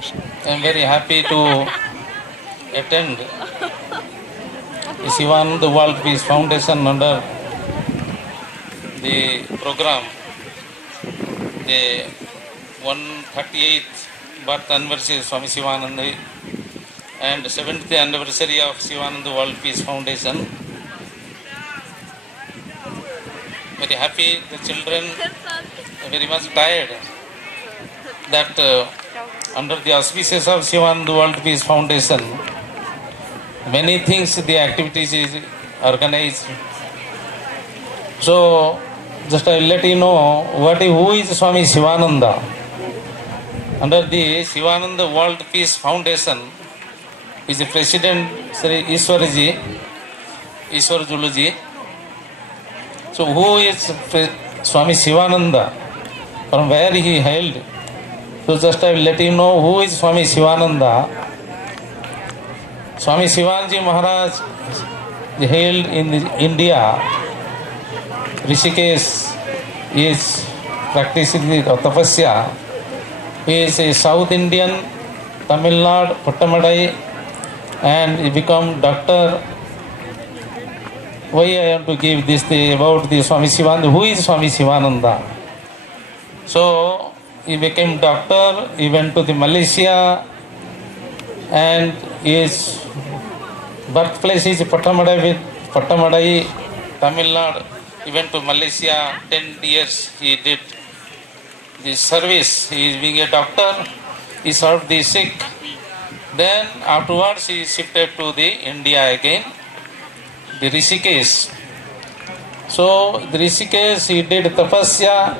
I am very happy to attend Sivananda World Peace Foundation under the program, the 138th birth anniversary of Swami Sivananda and 70th anniversary of Sivananda World Peace Foundation. Very happy, the children are very much tired that under the auspices of Sivananda World Peace Foundation, many things, the activities is organized. So, just I will let you know who is Swami Sivananda. Under the Sivananda World Peace Foundation is the President Sri Ishwar Juluji. So, who is Swami Sivananda? From where he hailed? So, just I will let you know who is Swami Sivananda. Swami Sivanji Maharaj hailed in India. Rishikesh is practicing the tapasya. He is a South Indian, Tamil Nadu, Puttamadai, and he become doctor. Why I want to give this about the Swami Sivananda? Who is Swami Sivananda? So he became doctor. He went to the Malaysia, and his birthplace is Puttamadai, Tamil Nadu. He went to Malaysia. 10 years he did the service. He is being a doctor. He served the sick. Then afterwards he shifted to the India again, the Rishikesh. So the Rishikesh he did tapasya,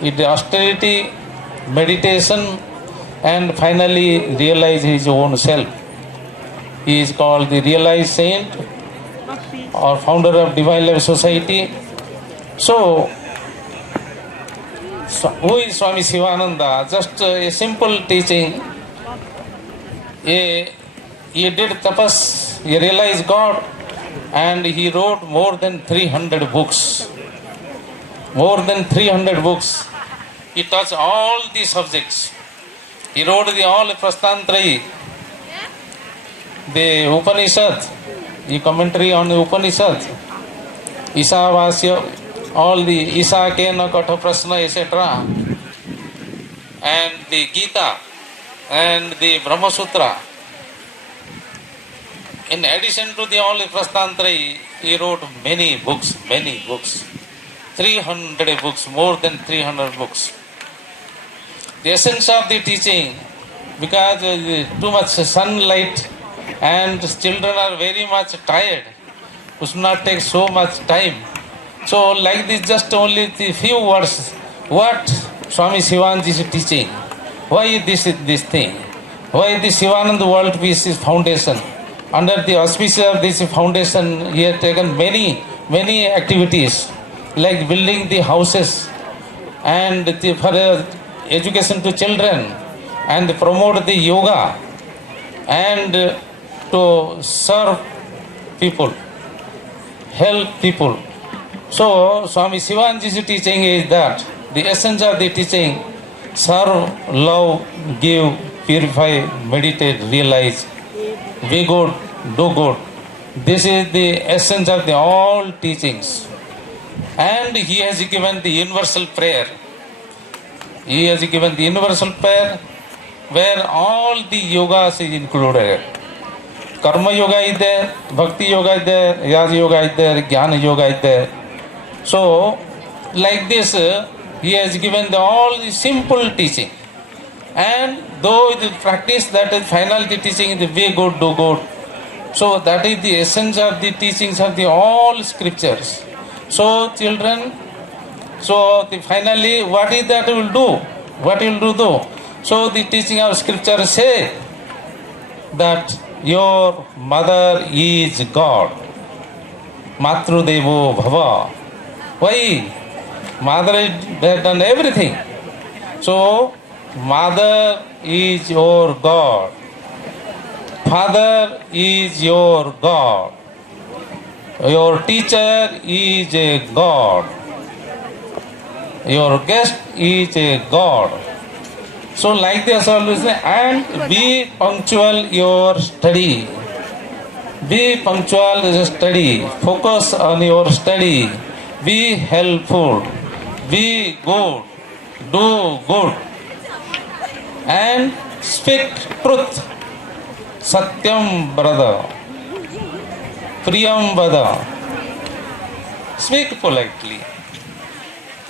he did austerity, meditation, and finally realized his own self. He is called the realized saint or founder of Divine Life Society. So who is Swami Sivananda? Just a simple teaching. He did tapas, he realized God, and he wrote more than 300 books. More than 300 books. He touched all the subjects. He wrote the all Prasthantrayi, the Upanishad, the commentary on the Upanishad, Isavasya, all the Isa Kena Katha Prasna, etc., and the Gita, and the Brahma Sutra. In addition to the all Prasthantrayi, he wrote many books. 300 books, more than 300 books. The essence of the teaching, because too much sunlight and children are very much tired, it should not take so much time. So like this, just only the few words, what Swami Sivanji is teaching, why this thing, why the Sivananda World Peace Foundation. Under the auspices of this foundation, he has taken many activities, like building the houses and for education to children, and promote the yoga, and to serve people, help people. So Swami Sivanji's teaching is that the essence of the teaching: serve, love, give, purify, meditate, realize, be good, do good. This is the essence of the all teachings. And he has given the universal prayer. He has given the universal prayer where all the yogas is included. Karma yoga is there, bhakti yoga is there, yaj yoga is there, jnana yoga is there. So, like this, he has given the all the simple teaching. And though the practice, that is final the teaching is the be good, do good. So that is the essence of the teachings of the all scriptures. So children, so finally what is that will do? What will do? So the teaching of scripture say that your mother is God. Matru Devo Bhava. Why? Mother has done everything. So mother is your God. Father is your God. Your teacher is a God. Your guest is a God. So like this always, and be punctual your study. Be punctual in study. Focus on your study. Be helpful. Be good. Do good. And speak truth. Satyam brother. Priyam brother. Speak politely.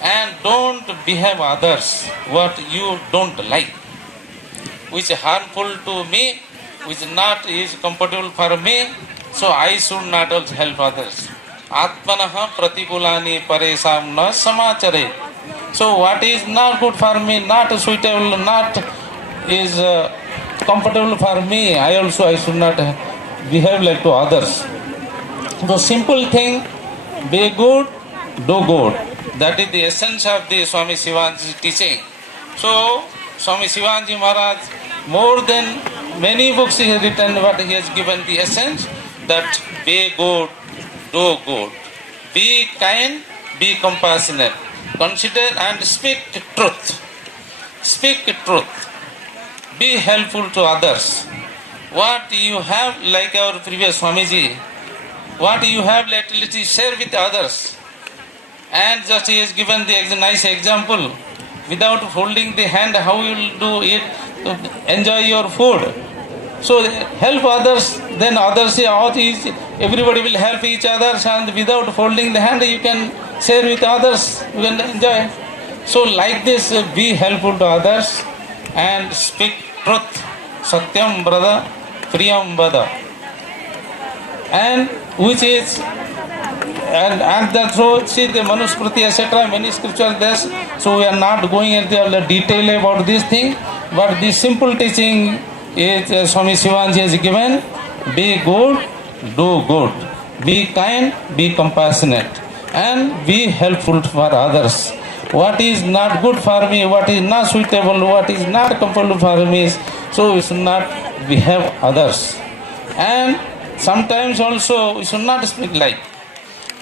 And don't behave others what you don't like, which is harmful to me, which not is comfortable for me, so I should not also help others. Atmanaha pratikulani paresam na samachare. So what is not good for me, not suitable, not is comfortable for me, I should not behave like to others. The simple thing, be good, do good. That is the essence of the Swami Shivanji's teaching. So, Swami Shivanji Maharaj, more than many books he has written, but he has given the essence that be good, do good. Be kind, be compassionate. Consider and speak truth. Speak truth. Be helpful to others. What you have, like our previous Swamiji, what you have, let it share with others. And just he has given the nice example. Without folding the hand, how you will do it to enjoy your food? So help others, then others say, everybody will help each other, and without folding the hand, you can share with others, you can enjoy. So like this, be helpful to others and speak truth. Satyam brother, Priyam brother. And which is and that's so see the Manusmriti etc. many scriptures there. So we are not going into the detail about this thing, but the simple teaching is Swami Shivanji has given: be good, do good, be kind, be compassionate, and be helpful for others. What is not good for me, what is not suitable, what is not comfortable for me, so we should not behave others. And sometimes also we should not speak like.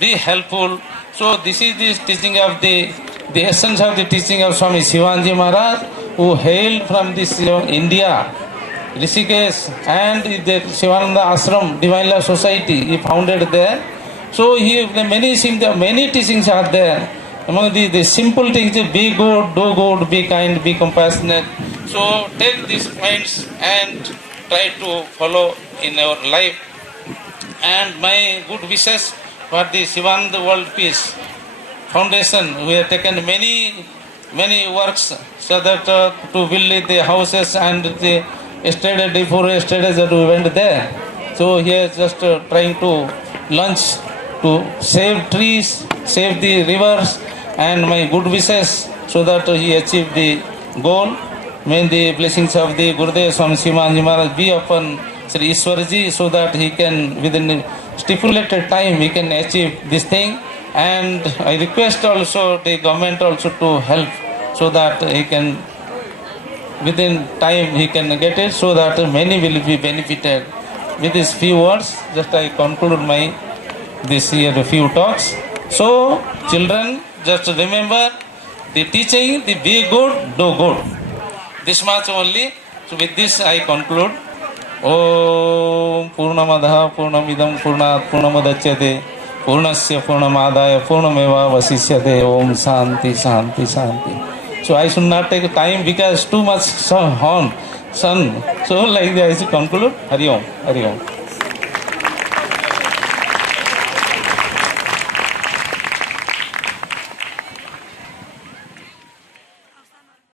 Be helpful. So this is the teaching of the essence of the teaching of Swami Shivanji Maharaj, who hailed from this India, Rishikesh, and the Shivananda Ashram, Divine Love Society, he founded there. So many teachings are there. Among the simple things, be good, do good, be kind, be compassionate. So take these points and try to follow in our life. And my good wishes for the Shivananda World Peace Foundation. We have taken many works so that to build the houses and the estate, deforested that we went there. So he is just trying to launch to save trees, save the rivers, and my good wishes so that he achieve the goal. May the blessings of the Gurudev Swami Shivanji Maharaj be upon Sri Ishwarji so that he can, within stipulated time, he can achieve this thing. And I request also the government also to help so that he can, within time he can get it, so that many will be benefited. With these few words, just I conclude my this year few talks. So children, just remember the teaching, the be good, do good. This much only. So with this I conclude. Om Purnamadaha Purnamidam Purnat Purnamadachyate Purnasya Purnamadaya Purnameva Vasishyate. Om Shanti Shanti Shanti. So I should not take time because too much sun. So like that I should conclude. Hari Om. Hari Om.